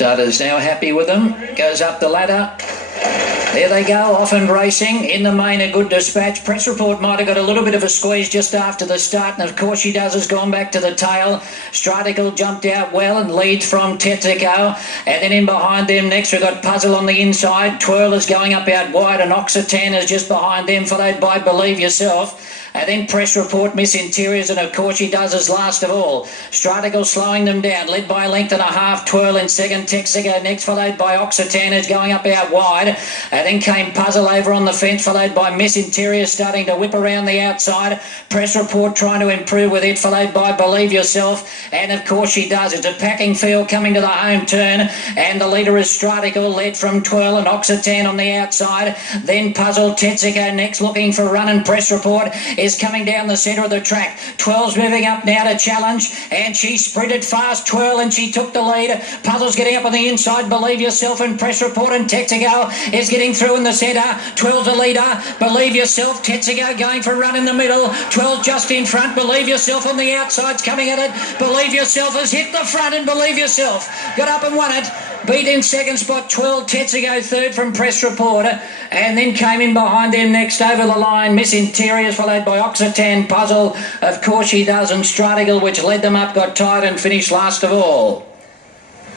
Starters now happy with them. Goes up the ladder. There they go, off and racing. In the main, a good dispatch. Press Report might have got a little bit of a squeeze just after the start, and of course she does, has gone back to the tail. Stratical jumped out well and leads from Tetsuko. And then in behind them next, we've got Puzzle on the inside. Twirl is going up out wide, and Occitan is just behind them, followed by Believe Yourself. And then Press Report, Miss Interiors, and of course she does as last of all. Stratical slowing them down, led by a length and a half. Twirl in second, Texaco next, followed by Occitan, is going up out wide. And then came Puzzle over on the fence, followed by Miss Interiors starting to whip around the outside. Press Report trying to improve with it, followed by Believe Yourself. And of course she does. It's a packing field coming to the home turn. And the leader is Stratical, led from Twirl and Occitan on the outside. Then Puzzle, Tetsuko next, looking for run, and Press Report is coming down the centre of the track. Twirl's moving up now to challenge, and she sprinted fast, Twirl, and she took the lead. Puzzle's getting up on the inside, Believe Yourself, and Press Report, and Tetsuko is getting through in the centre. Twirl's a leader, Believe Yourself, Tetsuko going for a run in the middle. Twirl just in front, Believe Yourself on the outside's coming at it. Believe Yourself has hit the front, and Believe Yourself got up and won it. Beat in second spot, Twirl, Tetsuko third from Press Report, and then came in behind them next over the line, Miss Interiors, followed by Occitan, Puzzle, of course she does, and Stratical, which led them up, got tired and finished last of all.